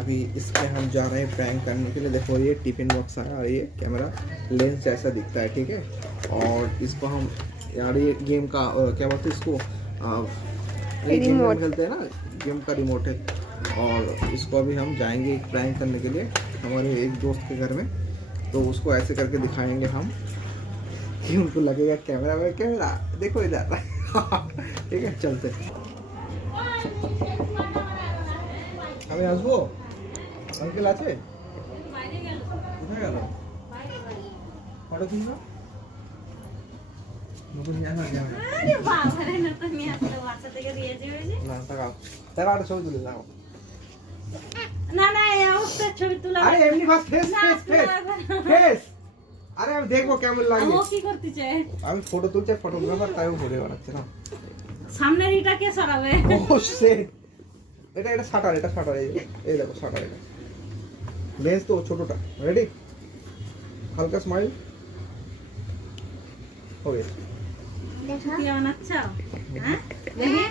अभी इस पे हम जा रहे हैं प्रैंक करने के लिए। देखो ये टिफिन बॉक्स है और ये कैमरा लेंस जैसा दिखता है, ठीक है। और इसको हम यार ये गेम का क्या बोलते हैं इसको, ये गेम में खेलते हैं ना, गेम का रिमोट है। और इसको अभी हम जाएंगे प्रैंक करने के लिए हमारे एक दोस्त के घर में। तो उसको ऐसे करके दिखाएंगे हम कि उनको लगेगा कैमरा में, कैमरा देखो इधर ठीक है, चलते। আমি আসবো, আঙ্কেল আছে? কোথায় গেল? ফটো তুললো? নতুন নিয়ে আসা যাবে না। আরে বাবা রে, নতুন নিয়ে আসলে বাচ্চা থেকে দিয়ে যাবে যে। না তাকাও, তাহলে আর ছবি তুলে দাও। না না, এই অবস্থা ছবি তোলা। আরে এমনি বাস ফেস ফেস ফেস ফেস। আরে আমি দেখবো কেমন লাগে। ও কি করতে চায়? আমি ফটো তুলছি, ফটোগ্রাফার, তাই ও ঘুরে বেড়াচ্ছে না। সামনের এটা কে সরাবে? ও শিট, এটা শাটার, এটা শাটার, এই দেখো শাটার, এটা লেন্স তো ছোটটা। রেডি, হালকা স্মাইল हो गया। কি বানাচ্ছো? হ্যাঁ দেখি